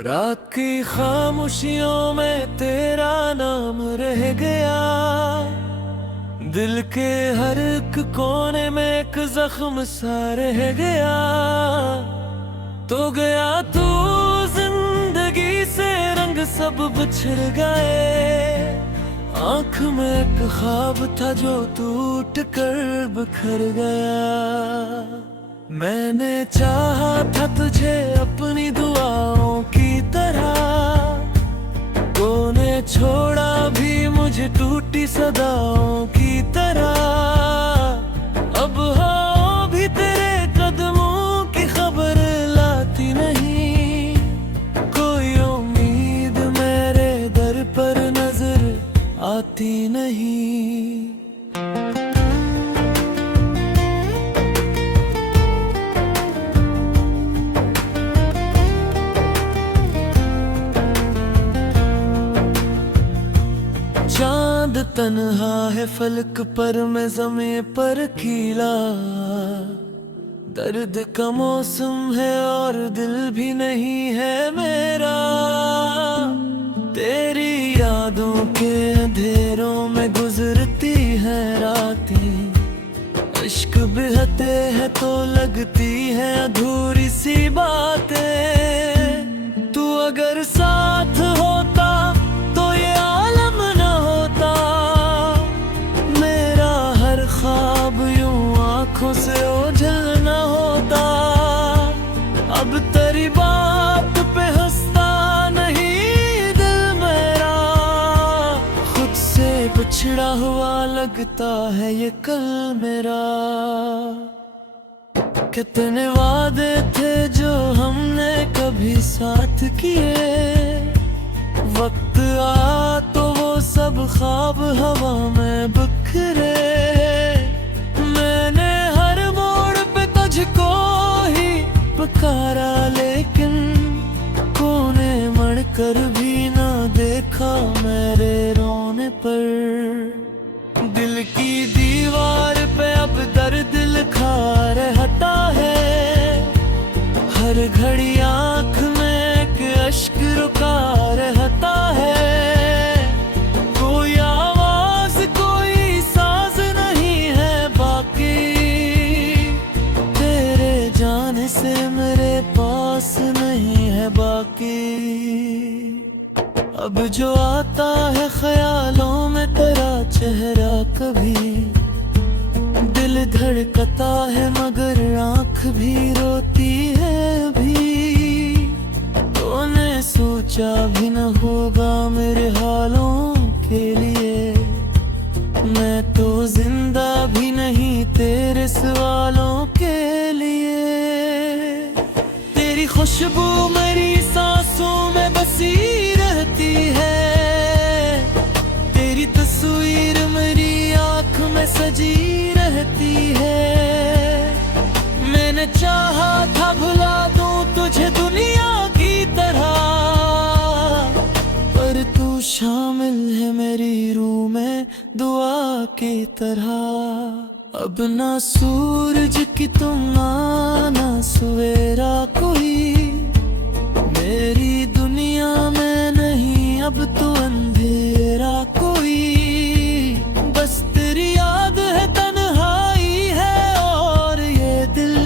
रात की खामोशियों में तेरा नाम रह गया। दिल के हर एक कोने में एक जख्म सा रह गया। तो गया तू जिंदगी से, रंग सब बिछड़ गए। आँख में एक ख्वाब था जो टूट कर बिखर गया। मैंने चाहा था तुझे अपनी दुआओं की तरह, तूने छोड़ा भी मुझे टूटी सदाओं की तरह। अब हो भी तेरे कदमों की खबर लाती नहीं, कोई उम्मीद मेरे दर पर नजर आती नहीं। चांद तन्हा है फलक पर, मैं ज़मीं पर अकेला। दर्द का मौसम है और दिल भी नहीं है मेरा। तेरी यादों के अंधेरों में गुजरती है रातें। इश्क बहते हैं तो लगती है अधूरी सी बातें। तू अगर साथ होता तो ये आलम न होता। मेरा हर ख्वाब यूं आंखों से ओझल न होता। अब तेरी बात पे हंसता नहीं दिल मेरा। खुद से बिछड़ा हुआ लगता है ये कल मेरा। कितने वादे थे जो हमने कभी साथ किए। वक्त आ तो वो सब ख्वाब हवा में बिखरे। मैंने हर मोड़ पे तुझको ही पुकारा, लेकिन कोने मड़ कर भी ना देखा मेरे रोने पर। दिल की दीवार पे अब दर्द लिखा रहता है। हर घड़ी आंख में एक अश्क रुका रहता है। कोई आवाज कोई साज नहीं है बाकी। तेरे जाने से मेरे पास नहीं है बाकी। अब जो आता है ख्यालों में तेरा चेहरा, कभी दिल धड़कता है मगर आंख भी रोती है अभी। तूने सोचा भी न होगा मेरे हालों के लिए। मैं तो जिंदा भी नहीं तेरे सवालों के लिए। तेरी खुशबू मेरी सांसों में बसी रहती है। तेरी तस्वीर मेरी आंख में सजी रहती है। मैंने चाहा था भुला दूं तुझे दुनिया की तरह, पर तू शामिल है मेरी रूह में दुआ की तरह। अब ना सूरज की तुम ना सवेरा कोई मेरी दुनिया में नहीं। अब तो अंधेरा कोई, बस तेरी याद है तन्हाई है और ये दिल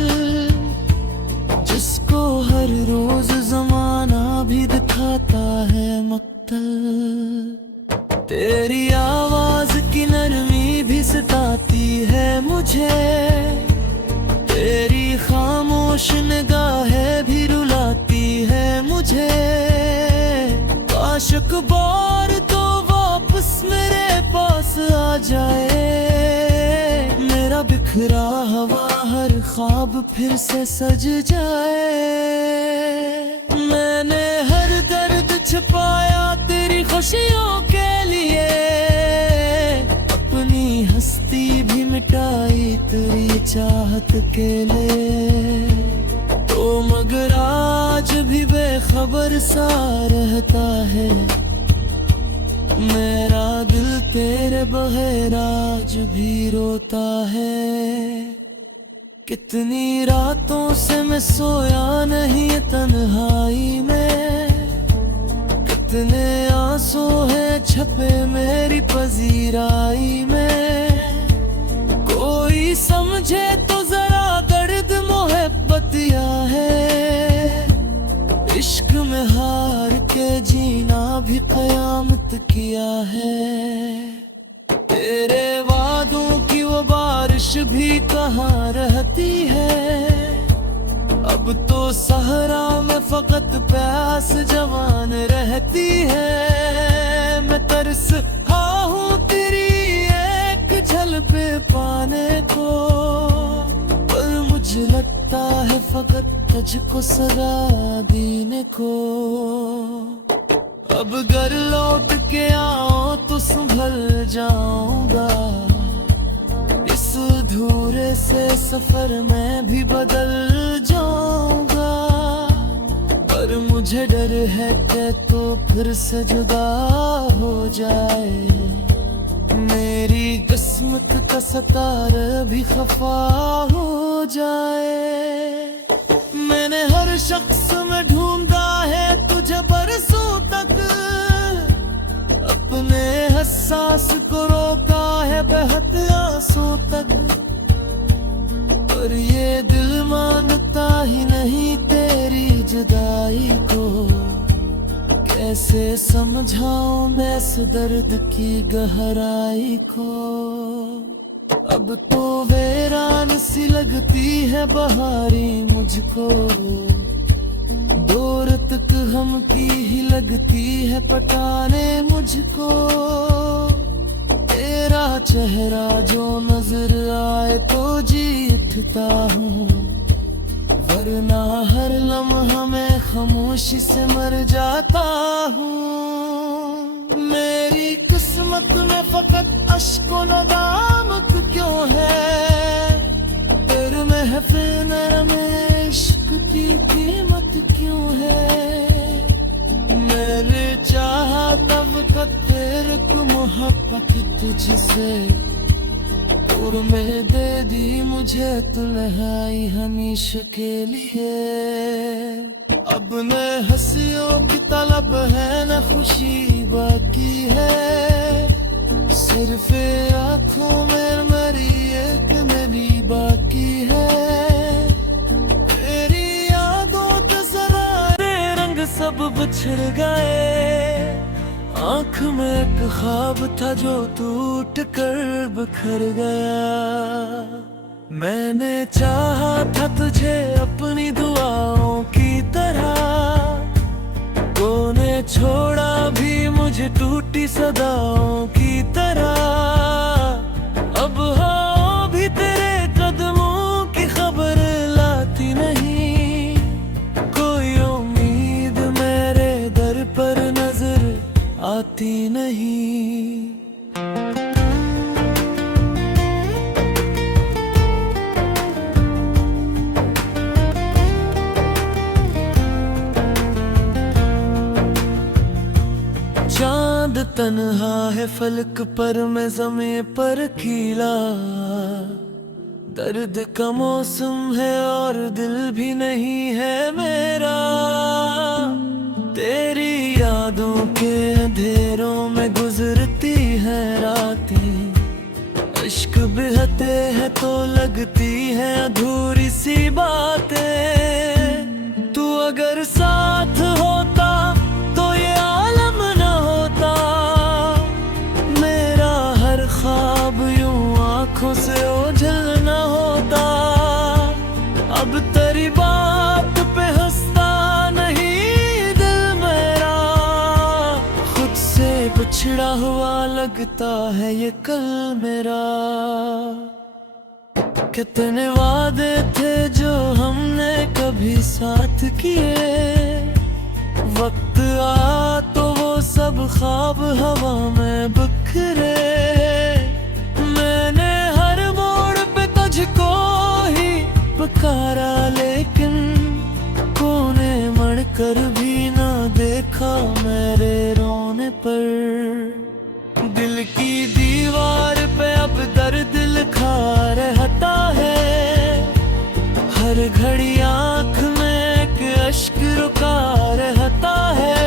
जिसको हर रोज जमाना भी दिखाता है मक्तल। तेरी आवाज की नरमी भी सताती है मुझे। तेरी खामोश निगाहें भी रुलाती है मुझे। काश बार तो वापस मेरे पास आ जाए। मेरा बिखरा हवा हर ख्वाब फिर से सज जाए। मैंने हर दर्द छुपाया तेरी खुशियों के लिए। अपनी हस्ती भी मिटाई तेरी चाहत के लिए। तो मगर आज भी बेखबर सा रहता है मेरा दिल तेरे बगैर आज भी रोता है। कितनी रातों से मैं सोया नहीं तन्हाई में। कितने आंसू हैं छपे मेरी पजीराई में, कोई समझे तो जरा दर्द मोहब्बत या है। इश्क में हार के जीना भी कयामत किया है। तेरे वादों की वो बारिश भी कहाँ रहती है। अब तो सहरा में फकत प्यास जवान रहती है। मैं तरस हूँ तेरी एक झलक पाने को, पर मुझे लगता है फकत तुझको सजा देने को। अब घर लौट के आओ तो संभल जाऊंगा, इस अधूरे से सफर में भी बदल जाऊंगा। पर मुझे डर है कि तो फिर से जुदा हो जाए, मेरी किस्मत का सितारा भी खफा हो जाए। मैंने हर शख्स में ढूंढा है तुझे बरसों तक, अपने हसास को रोका है बेहद आंसू तक, पर ये दिल मानता ही नहीं तेरी जुदाई को। कैसे समझाऊं मैं इस दर्द की गहराई को। अब तो वीरान सी लगती है बहारी मुझको, दूर तक हम की ही लगती है पटाने मुझको। तेरा चेहरा जो नजर आए तो जी उठता हूँ, वरना हर लम्हा मैं खामोशी से मर जाता हूँ। मेरी किस्मत में फकत अश्को नदामत क्यों है, तेरे महफिल में इश्क की कीमत क्यों है। मैंने चाहा तब का तेरे को मोहब्बत तुझसे, दूर में दे दी मुझे तन्हाई हमेशा के लिए। अब न हंसियों की तलब है न खुशी बाकी है, सिर्फ आँखों में मेरी एक नली बाकी है। तेरी यादों के जरा रंग सब बिछड़ गए, आँख में एक ख्वाब था जो टूट कर बिखर गया। मैंने चाहा था तुझे अपनी दुआओं की तरह, तूने छोड़ा भी मुझे टूटी सदाओं की तरह। अब हाँ भी तेरे कदमों की खबर लाती नहीं, कोई उम्मीद मेरे दर पर नजर आती नहीं। चांद तन्हा है फलक पर, मैं ज़मीं पर खिला। दर्द का मौसम है और दिल भी नहीं है मेरा। तेरी यादों के अंधेरों में गुजरती है रातें, इश्क बहते हैं तो लगती है अधूरी सी बातें। तू अगर साथ होता तो ये आलम न होता, मेरा हर ख्वाब यूं आंखों से ओझल न होता। अब तेरी बात पे हंसता नहीं दिल मेरा, खुद से बिछड़ा हुआ लगता है ये कल मेरा। कितने वादे थे जो हमने कभी साथ किए, वक्त आ तो वो सब ख्वाब हवा में बिखरे। मैंने हर मोड़ पे तुझको ही पुकारा, लेकिन कोने मड़ कर भी ना देखा मेरे रोने पर। दिल की दीवार पे अब दर्द लिखा रहता है, हर घड़ी आँख में एक अश्क रुका रहता है।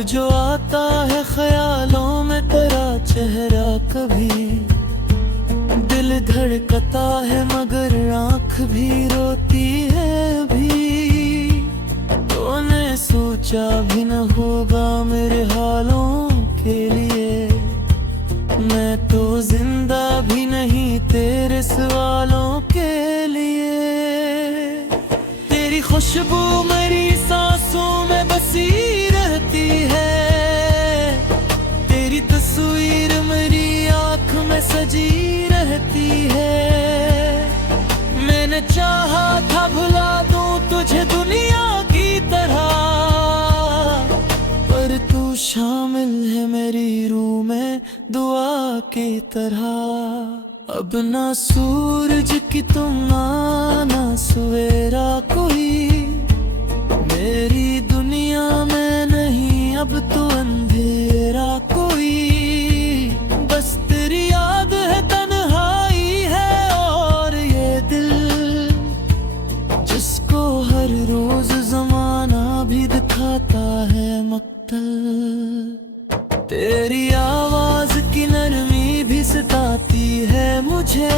जो आता है ख्यालों में तेरा चेहरा, कभी दिल धड़कता है मगर आँख भी रोती है अभी। तूने सोचा भी न होगा मेरे हालों के लिए, मैं तो जिंदा भी नहीं तेरे सवालों के लिए। तेरी खुशबू मेरी सांसों में बसी रहती है, तेरी तस्वीर मेरी आँख में सजी रहती है। मैंने चाहा था भुला दूं तुझे दुनिया की तरह, पर तू शामिल है मेरी रूह में दुआ की तरह। अब ना सूरज की तुम ना सवेरा कोई मेरी दुनिया में नहीं, अब तो अंधेरा कोई। बस तेरी याद है, तन्हाई है और ये दिल जिसको हर रोज जमाना भी दिखाता है मक्तल। तेरी आवाज की नरमी भी सताती है मुझे,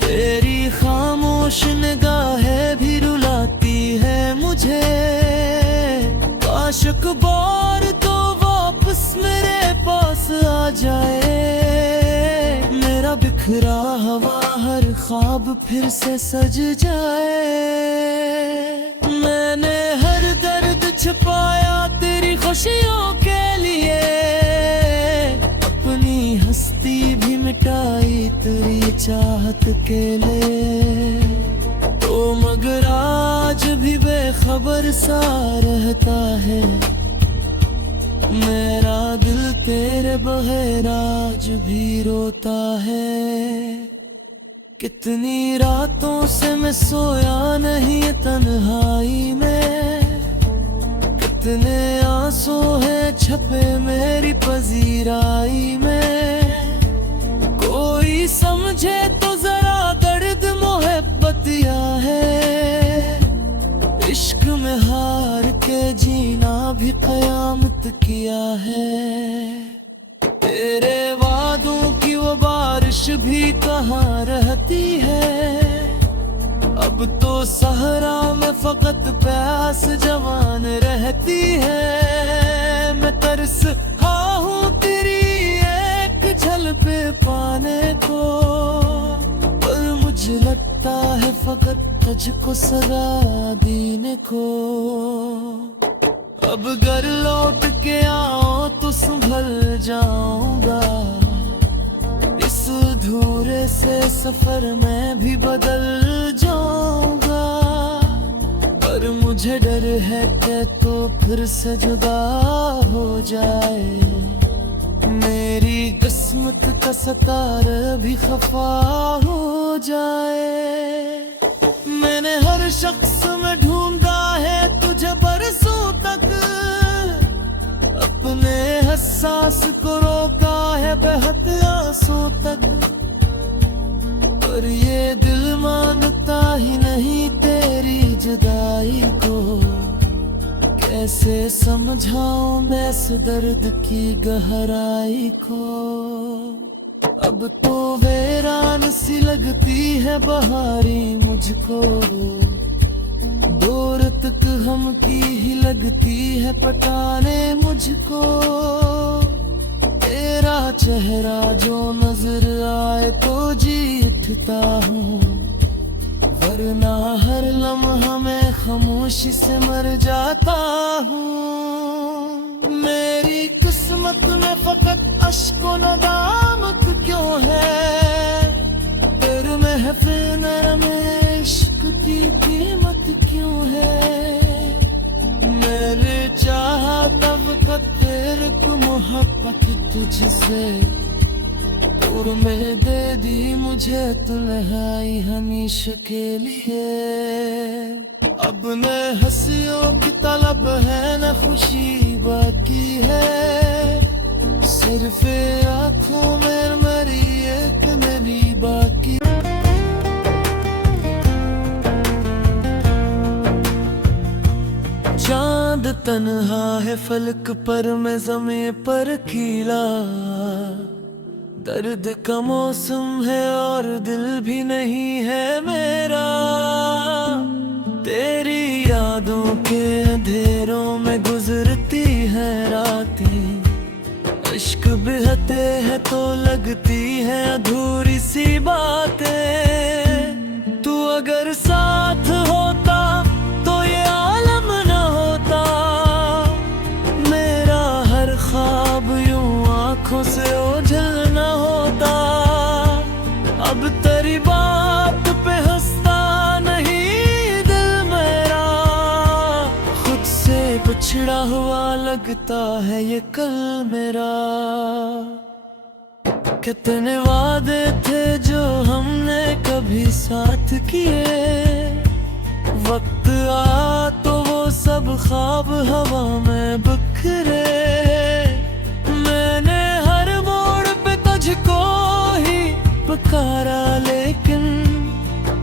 तेरी खामोश निगाहें भी रुलाती है मुझे। काश बार तो वापस मेरे पास आ जाए, मेरा बिखरा हुआ हर ख्वाब फिर से सज जाए। मैंने हर दर्द छिपाया तेरी खुशियों के लिए, अपनी हस्ती भी मिटाई तेरी चाहत के लिए। तो मगर आज भी बेखबर सा रहता है मेरा दिल, तेरे बगैर आज भी रोता है। कितनी रातों से मैं सोया नहीं तन्हाई में, कितने आंसू हैं छपे मेरी पजीराई में। कोई समझे तो जरा दर्द मोहब्बत या है, इश्क में हार के जीना भी कयामत किया है। तेरे वादों की वो बारिश भी कहाँ रहती है, अब तो सहरा में फकत प्यास जवान रहती है। मैं तरस हूँ तेरी एक झलक पे पाने को, पर मुझे लगता है फकत तुझको सजा देने को। अब घर लौट के आओ तो संभल जाऊंगा, इस अधूरे से सफर में भी बदल जाऊंगा। पर मुझे डर है कि तो फिर से जुदा हो जाए, मेरी किस्मत का सितारा भी खफा हो जाए। मैंने हर शख्स में ढूंढा है तुझे बरसों तक, अपने हसास को रोका है बेहद आंसू तक। पर ये दिल मानता ही नहीं तेरी जुदाई को, कैसे समझाऊं मैं इस दर्द की गहराई को। अब तो वीरान सी लगती है बहारी मुझको, दूर तक हम की ही लगती है पटाने मुझको। तेरा चेहरा जो नजर आए तो जी उठता हूँ, वरना हर लम्हा में खामोशी से मर जाता हूँ। मेरी किस्मत में फकत अश्को नदामत क्यों है, तेरे महफिल नरम इश्क की कीमत क्यों है। मैंने चाहा तब तेरे को मोहब्बत तुझसे, दूर में दे दी मुझे तन्हाई हमेशा के लिए। अब न हंसियों की तलब है न खुशी बाकी है, सिर्फ आँखों में मरी एक मेरी बाकी। चांद तन्हा है फलक पर मैं ज़मीं पर अकेला, दर्द का मौसम है और दिल भी नहीं है मेरा। तेरी यादों के अंधेरों में गुजरती है रातें, इश्क बहते हैं तो लगती है अधूरी सी बातें। तू अगर साथ होता तो ये आलम न होता, मेरा हर ख्वाब यूं आंखों से ओझल न होता। अब तेरी बात पे हंसता नहीं दिल मेरा, खुद से बिछड़ा हुआ लगता है ये कल मेरा। कितने वादे थे जो हमने कभी साथ किए, वक्त आ तो वो सब ख्वाब हवा में बिखरे। मैंने हर मोड़ पे तुझको ही पुकारा, लेकिन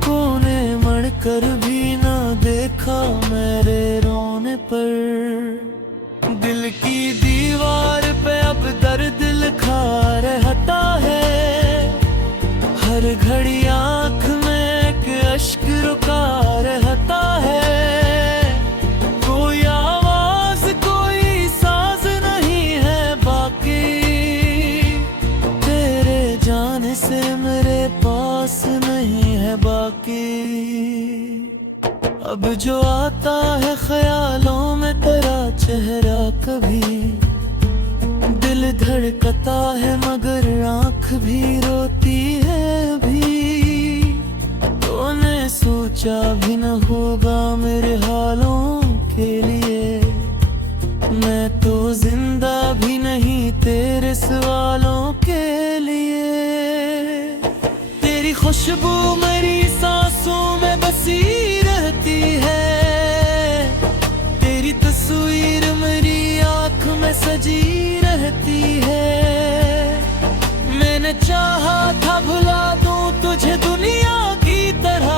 कोने मड़ कर भी ना देखा मेरे रोने पर। दिल की दीवार पे अब दर्द लिखा रहता है, हर घड़ी आंख में एक अश्क रुका रहता है। कोई आवाज कोई साज नहीं है बाकी, तेरे जाने से मेरे पास नहीं है बाकी। अब जो आता है ख्यालों में तेरा चेहरा, कभी दिल धड़कता है मगर आंख भी रोती है अभी। तूने सोचा भी न होगा मेरे हालों के लिए, मैं तो जिंदा भी नहीं तेरे सवालों के लिए। तेरी खुशबू मेरी सांसों में बसी रहती है, तेरी तस्वीर मेरी आंख में सजी रहती है। मैंने चाहा था भुला दूं तुझे दुनिया की तरह,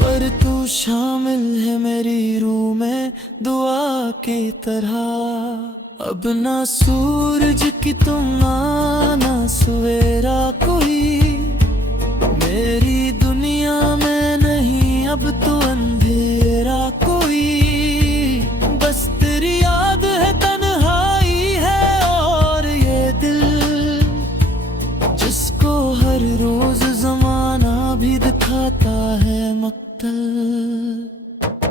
पर तू शामिल है मेरी रूह में दुआ की तरह। अब ना सूरज की तुम ना सवेरा कोई, मेरी दुनिया में नहीं अब तो अंधेरा कोई। बस तेरी याद है, तन्हाई है और ये दिल जिसको हर रोज जमाना भी दिखाता है मक्तल।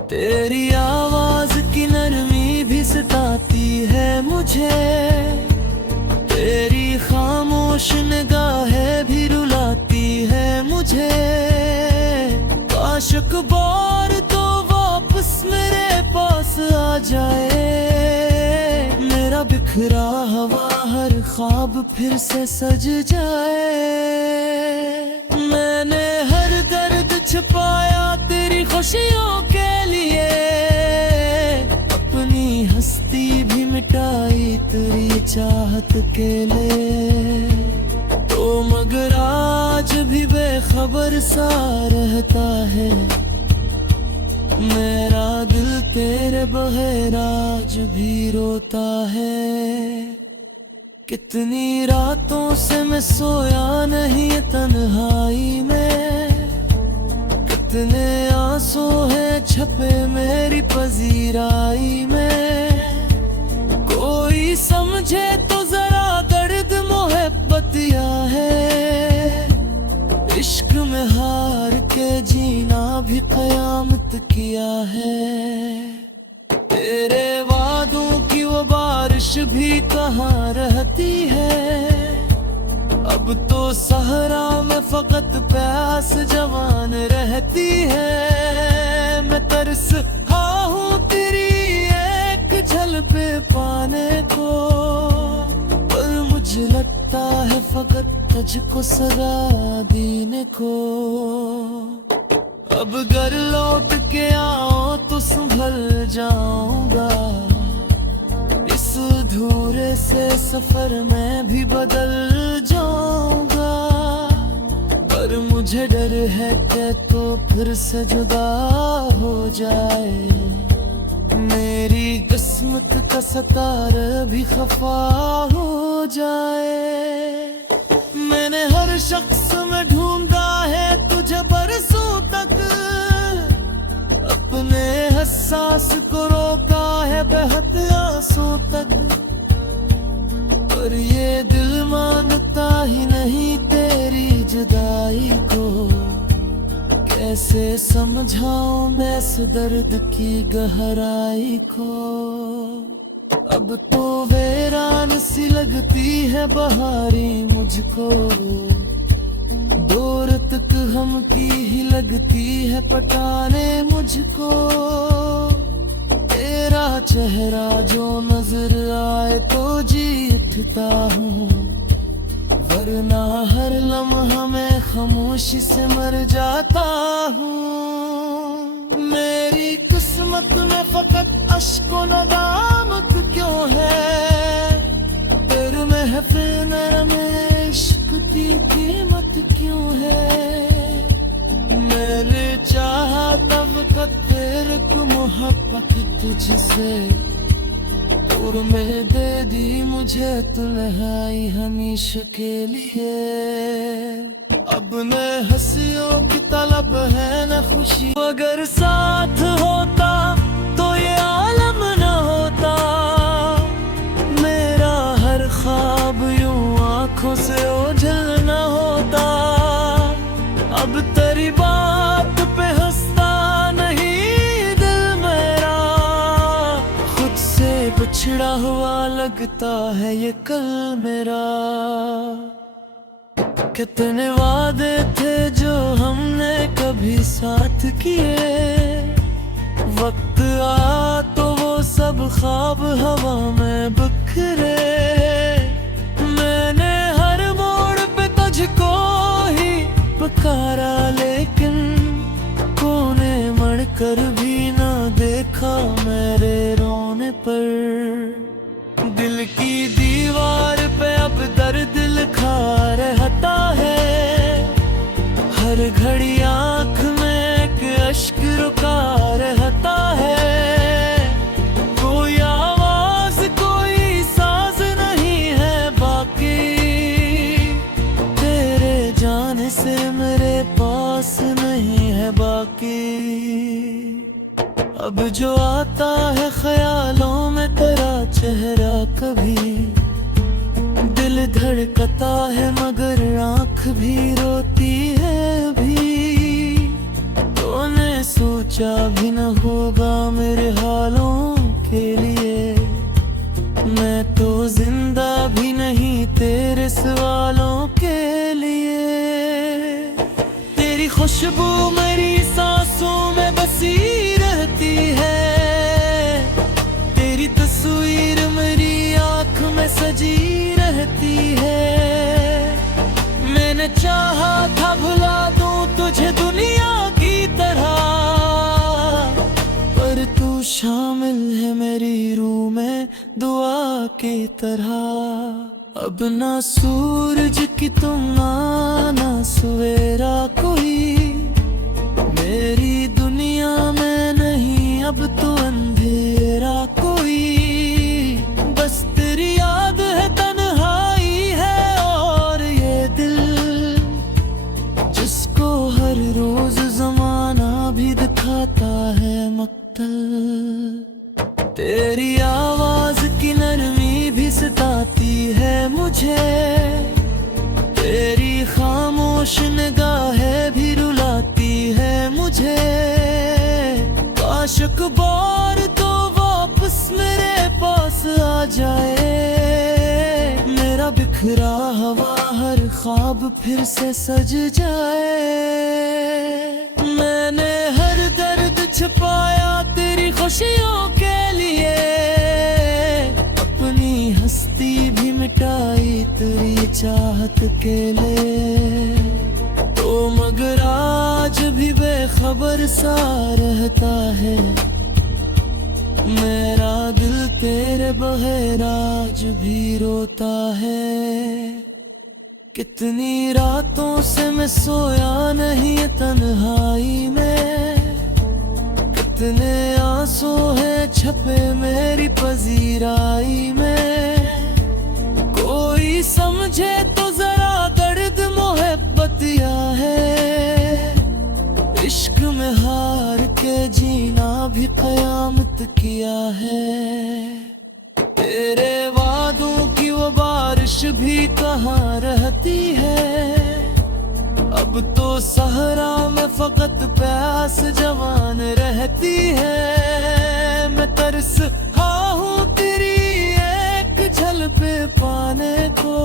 तेरी आवाज की नरमी भी सताती है मुझे, तेरी खामोश निगाहें भी रुलाती है मुझे। आशिक बार तो वापस मेरे पास आ जाए, मेरा बिखरा हुआ हर ख्वाब फिर से सज जाए। मैंने हर दर्द छुपाया तेरी खुशियों के लिए, अपनी हस्ती भी मिटाई तेरी चाहत के लिए। तो मगर आज भी बेखबर सा रहता है मेरा दिल, तेरे बगैर आज भी रोता है। कितनी रातों से मैं सोया नहीं तन्हाई में, कितने आंसू हैं छपे मेरी पजीराई में। कोई समझे तो जरा दर्द मोहब्बत या है, इश्क में हार के जीना भी कयामत किया है। तेरे वादों की वो बारिश भी कहाँ रहती है, अब तो सहरा में फकत प्यास जवान रहती है। मैं तरस हूँ तेरी एक झल पे पाने को, पर मुझे लगता है फकत तुझको सजा देने को। अब घर लौट के आओ तो संभल जाऊंगा, इस अधूरे से सफर में भी बदल जाऊंगा। पर मुझे डर है कि तो फिर से जुदा हो जाए मेरी किस्मत का सितारा भी खफा हो जाए। मैंने हर शख्स में ढूंढा है तुझे बरसों तक, अपने हसास को रोका है बेहद आंसू तक, पर ये दिल मानता ही नहीं तेरी जुदाई को। कैसे समझाऊं मैं इस दर्द की गहराई को। अब तो वीरान सी लगती है बहारी मुझको, दूर तक हम की ही लगती है पटाने मुझको। तेरा चेहरा जो नजर आए तो जी उठता हूँ, वरना हर लम्हा मैं खामोशी से मर जाता हूँ। मेरी किस्मत में फकत अश्को नदामत क्यों है, तेरे महफिल में इश्क की कीमत क्यों है। मैंने चाहा तब तक तेरे को मोहब्बत तुझसे, दूर में दे दी मुझे तन्हाई हमेशा के लिए। अब न हंसियों की तलब है न खुशी, अगर साथ होता तो ये आलम न होता। मेरा हर ख्वाब यूं आंखों से ओझल न होता। अब तेरी बात पे हंसता नहीं दिल मेरा, खुद से बिछड़ा हुआ लगता है ये कल मेरा। कितने वादे थे जो हमने कभी साथ किए, वक्त आ तो वो सब ख्वाब हवा में बिखरे। मैंने हर मोड़ पे तुझको ही पुकारा, लेकिन कोने मड़ कर भी ना देखा मेरे रोने पर। दिल की दीवार पे अब दर्द लिखा रहता है, हर घड़ी आंख में एक अश्क रुका रहता है। कोई आवाज कोई साज नहीं है बाकी, तेरे जाने से मेरे पास नहीं है बाकी। अब जो आता है ख्यालों में तेरा चेहरा, कभी दिल धड़कता है मगर आंख भी रोती है अभी। तूने सोचा भी न होगा मेरे हालों के लिए, मैं तो जिंदा भी नहीं तेरे सवालों के लिए। तेरी खुशबू मेरी सांसों में बसी रहती है, तेरी तस्वीर मेरी आंख में सजी रहती है। मैंने चाहा था भुला दूं तुझे दुनिया की तरह, पर तू शामिल है मेरी रूह में दुआ की तरह। अब ना सूरज की तुम ना सवेरा कोई, मेरी दुनिया में नहीं अब तो अंधेरा कोई। बस तेरी याद है तन्हाई है और ये दिल, जिसको हर रोज जमाना भी दिखाता है मक्तल। तेरी आवाज की नरमी भी सताती है मुझे, तेरी खामोश निगाहें भी रुलाती है मुझे। काश बार तो वापस मेरे पास आ जाए, मेरा बिखरा हुआ हर ख्वाब फिर से सज जाए। मैंने हर दर्द छिपाया तेरी खुशियों के लिए, अपनी हस्ती भी मिटाई तेरी चाहत के लिए। तो मगर आज भी बेखबर सा रहता है मेरा दिल, तेरे बगैर आज भी रोता है। कितनी रातों से मैं सोया नहीं तन्हाई में, कितने आंसू हैं छपे मेरी पजीराई में, कोई समझे तो जरा दर्द मोहब्बतिया है। इश्क में हार के जीना भी कयामत किया है। तेरे वादों की वो बारिश भी कहाँ रहती है, अब तो सहरा में फकत प्यास जवान रहती है। मैं तरस खा हूँ तेरी एक झलक पे पाने को।